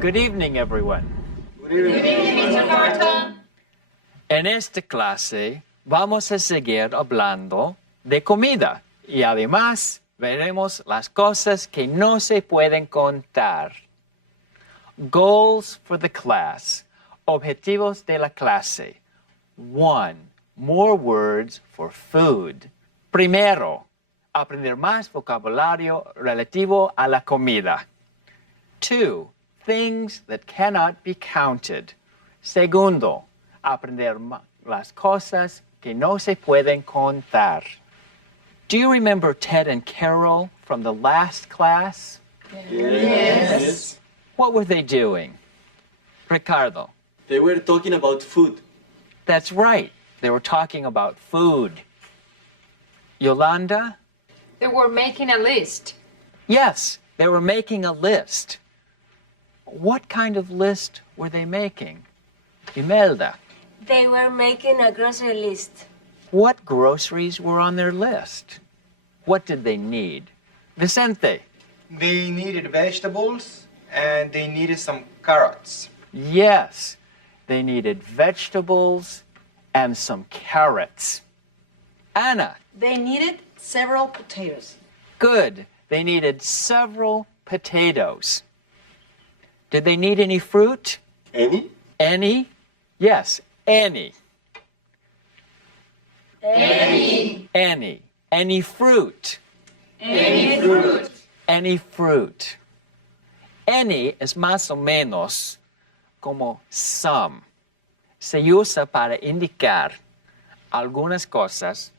Good evening, everyone. Good evening, Mr. Norton. En esta clase vamos a seguir hablando de comida y además veremos las cosas que no se pueden contar. Goals for the class. Objetivos de la clase. 1. More words for food. Primero, aprender más vocabulario relativo a la comida. 2. Things that cannot be counted. Segundo, aprender las cosas que no se pueden contar. Do you remember Ted and Carol from the last class? Yes. What were they doing? Ricardo. They were talking about food. That's right. They were talking about food. Yolanda? They were making a list. Yes, they were making a list. What kind of list were they making? Imelda? They were making a grocery list. What groceries were on their list? What did they need? Vicente? They needed vegetables and they needed some carrots. Yes, they needed vegetables and some carrots. Anna? They needed several potatoes. Good. They needed several potatoes. Did they need any fruit? Any? Any? Yes, any. Any. Any. Any fruit. Any fruit. Any fruit. Any es más o menos como some. Se usa para indicar algunas cosas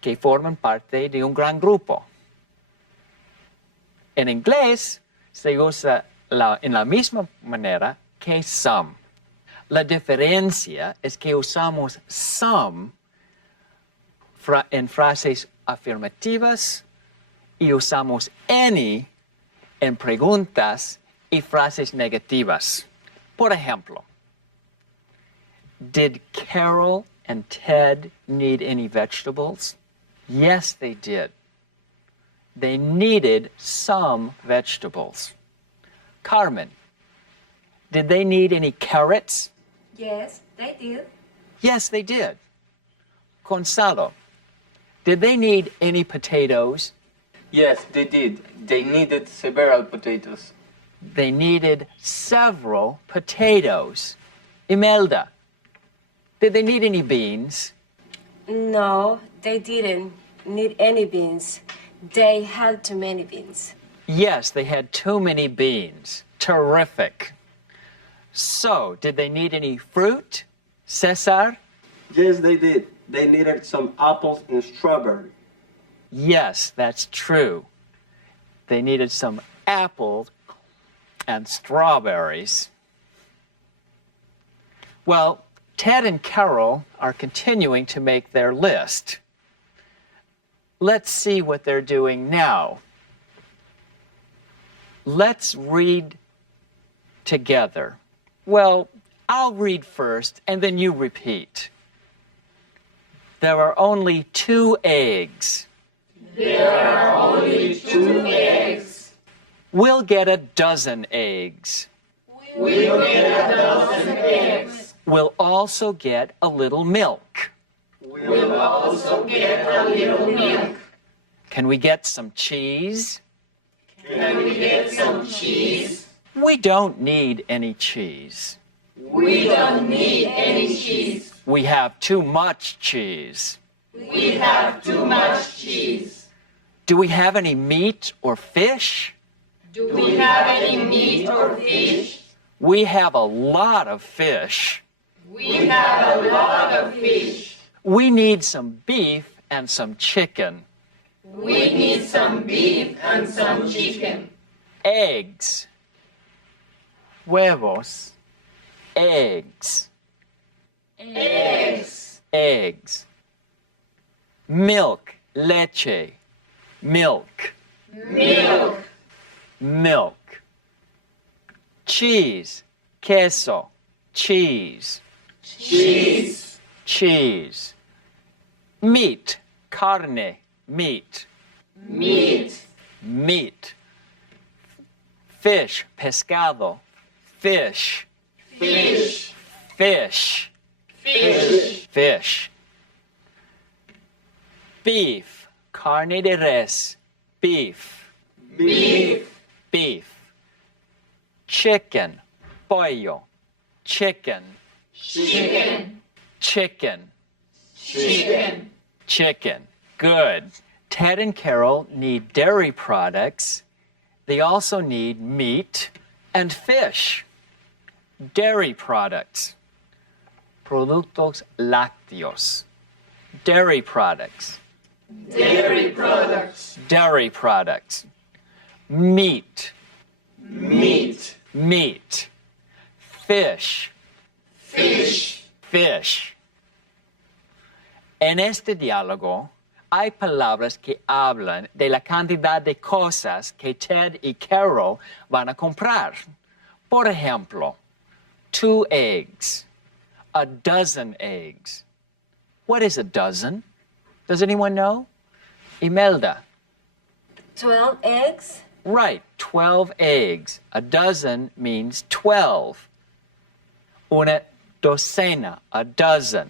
que forman parte de un gran grupo. En inglés se usa en la misma manera que some. La diferencia es que usamos some en frases afirmativas y usamos any en preguntas y frases negativas. Por ejemplo, did Carol and Ted need any vegetables? Yes, they did. They needed some vegetables. Carmen, did they need any carrots? Yes, they did. Yes, they did. Gonzalo, did they need any potatoes? Yes, they did. They needed several potatoes. They needed several potatoes. Imelda, did they need any beans? No, they didn't need any beans. They had too many beans. Yes, they had too many beans. Terrific. So, did they need any fruit? Cesar? Yes, they did. They needed some apples and strawberry. Yes, that's true. They needed some apples and strawberries. Well, Ted and Carol are continuing to make their list. Let's see what they're doing now. Let's read together. Well, I'll read first and then you repeat. There are only 2 eggs. There are only 2 eggs. We'll get a dozen eggs. We'll get a dozen eggs. We'll also get a little milk. We'll also get a little milk. Can we get some cheese? Can we get some cheese? We don't need any cheese. We don't need any cheese. We have too much cheese. We have too much cheese. Do we have any meat or fish? Do we have any meat or fish? We have a lot of fish. We have a lot of fish. We need some beef and some chicken. We need some beef and some chicken. Eggs. Huevos. Eggs. Eggs. Eggs. Milk. Leche. Milk. Milk. Milk. Cheese. Queso. Cheese. Cheese. Cheese. Meat. Carne. Meat. Meat. Meat. Fish. Pescado. Fish. fish, Fish. fish, Fish. Beef. Carne de res. Beef. beef, Beef. Chicken. Pollo. Chicken. chicken, Chicken. chicken, Chicken. Good. Ted and Carol need dairy products. They also need meat and fish. Dairy products. Productos lácteos. Dairy products. dairy products, Dairy products. Meat. meat, Meat. Fish. fish, Fish. En este diálogo hay palabras que hablan de la cantidad de cosas que Ted y Carol van a comprar. Por ejemplo, 2 eggs, a dozen eggs. What is a dozen? Does anyone know? Imelda. 12 eggs? Right, 12 eggs. A dozen means 12. Una docena, a dozen.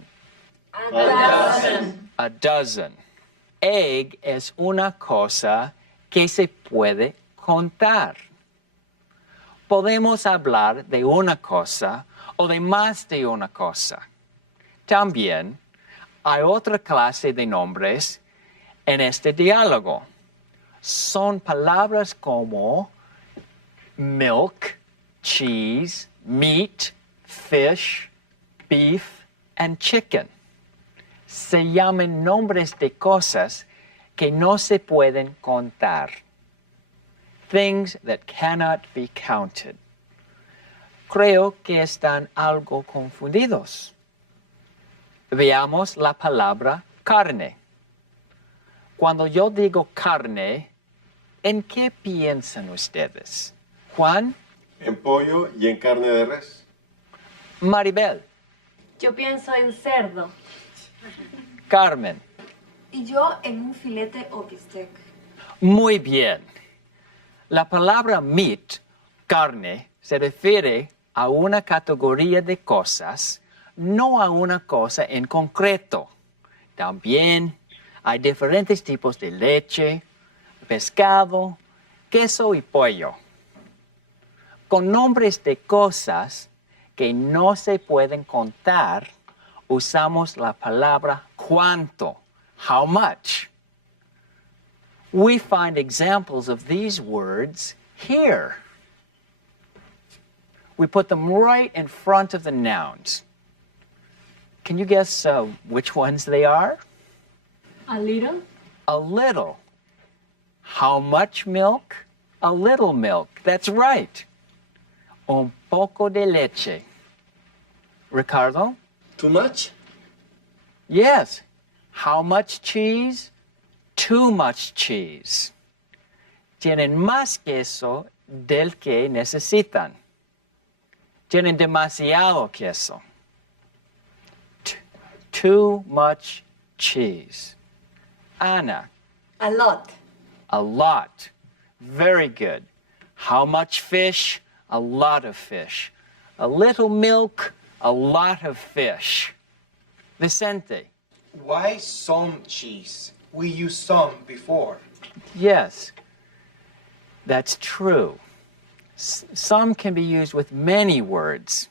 A dozen, A dozen. Egg es una cosa que se puede contar. Podemos hablar de una cosa o de más de una cosa. También hay otra clase de nombres en este diálogo. Son palabras como milk, cheese, meat, fish, beef, and chicken. Se llaman nombres de cosas que no se pueden contar. Things that cannot be counted. Creo que están algo confundidos. Veamos la palabra carne. Cuando yo digo carne, ¿en qué piensan ustedes? Juan, En pollo y en carne de res. Maribel, Yo pienso en cerdo. Carmen. Y yo en un filete o bistec. Muy bien. La palabra meat, carne, se refiere a una categoría de cosas, no a una cosa en concreto. También hay diferentes tipos de leche, pescado, queso y pollo. Con nombres de cosas que no se pueden contar, usamos la palabra cuánto, how much. We find examples of these words here. We put them right in front of the nouns. Can you guess which ones they are? A little? A little. How much milk? A little milk. That's right. Un poco de leche. Ricardo? Too much? Yes. How much cheese? Too much cheese. Tienen más queso del que necesitan. Tienen demasiado queso. Too much cheese. Ana? A lot. A lot. Very good. How much fish? A lot of fish. A little milk? A lot of fish. Vicente? Why some cheese? We used some before. Yes, that's true. Some can be used with many words.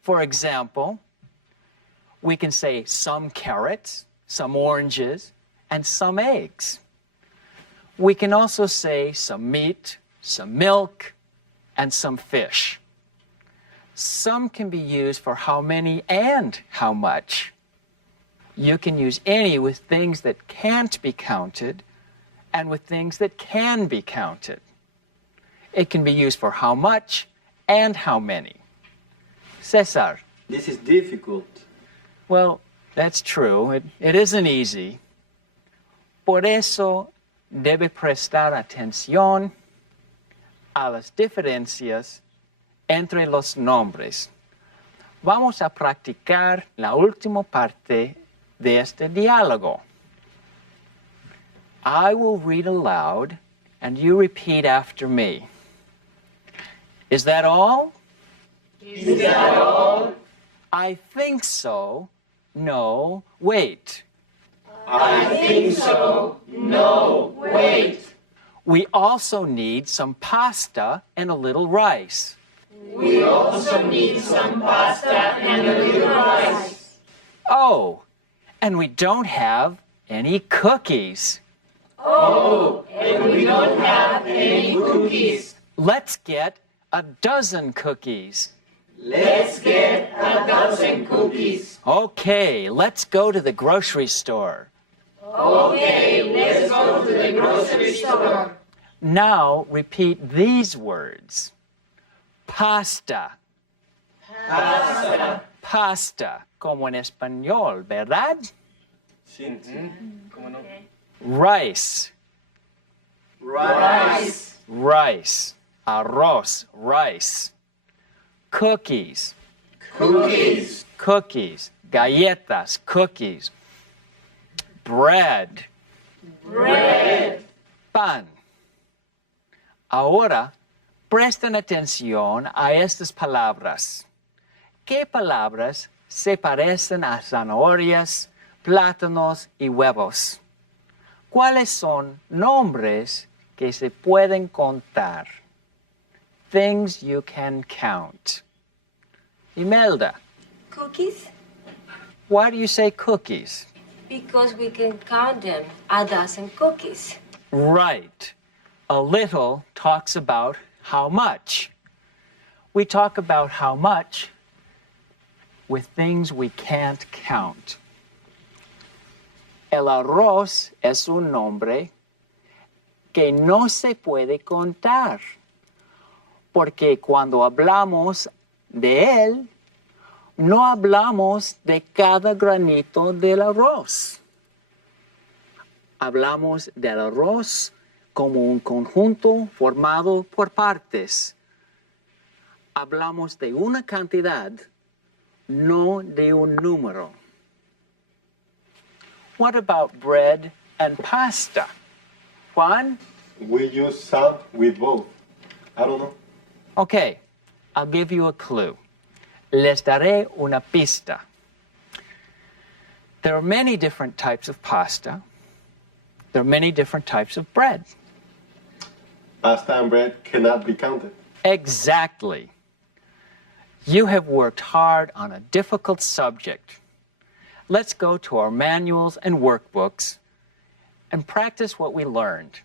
For example, we can say some carrots, some oranges, and some eggs. We can also say some meat, some milk, and some fish. Some can be used for how many and how much. You can use any with things that can't be counted and with things that can be counted. It can be used for how much and how many. Cesar? This is difficult. Well, that's true. It isn't easy. Por eso debe prestar atención a las diferencias entre los nombres. Vamos a practicar la última parte de este diálogo. I will read aloud and you repeat after me. Is that all? Is that all? I think so. No, wait. I think so. No, wait. We also need some pasta and a little rice. We also need some pasta and a little rice. Oh, and we don't have any cookies. Oh, and we don't have any cookies. Let's get a dozen cookies. Let's get a dozen cookies. Okay, let's go to the grocery store. Okay, let's go to the grocery store. Now repeat these words. Pasta. Pasta. Pasta, como en español, ¿verdad? Sí. Rice. Rice. Rice. Arroz, rice. Cookies. Cookies. Cookies. Galletas, cookies. Bread. Bread. Pan. Ahora, presten atención a estas palabras. ¿Qué palabras se parecen a zanahorias, plátanos y huevos? ¿Cuáles son nombres que se pueden contar? Things you can count. Imelda, Cookies? why do you say cookies? Because we can count them, a dozen cookies. Right. A little talks about how much. We talk about how much with things we can't count. El arroz es un nombre que no se puede contar, porque cuando hablamos de él, no hablamos de cada granito del arroz. Hablamos del arroz como un conjunto formado por partes. Hablamos de una cantidad, no de un número. What about bread and pasta? Juan? We use salt with both. I don't know. Okay, I'll give you a clue. Les daré una pista. There are many different types of pasta. There are many different types of bread. Pasta and bread cannot be counted. Exactly. You have worked hard on a difficult subject. Let's go to our manuals and workbooks and practice what we learned.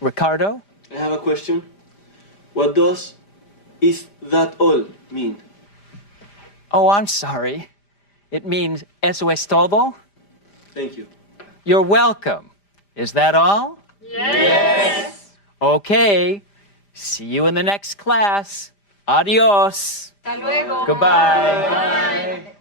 Ricardo? I have a question. What does "is that all" mean? Oh, I'm sorry. It means eso es todo? Thank you. You're welcome. Is that all? Yes. Okay. See you in the next class. Adios. Hasta luego. Goodbye. Bye.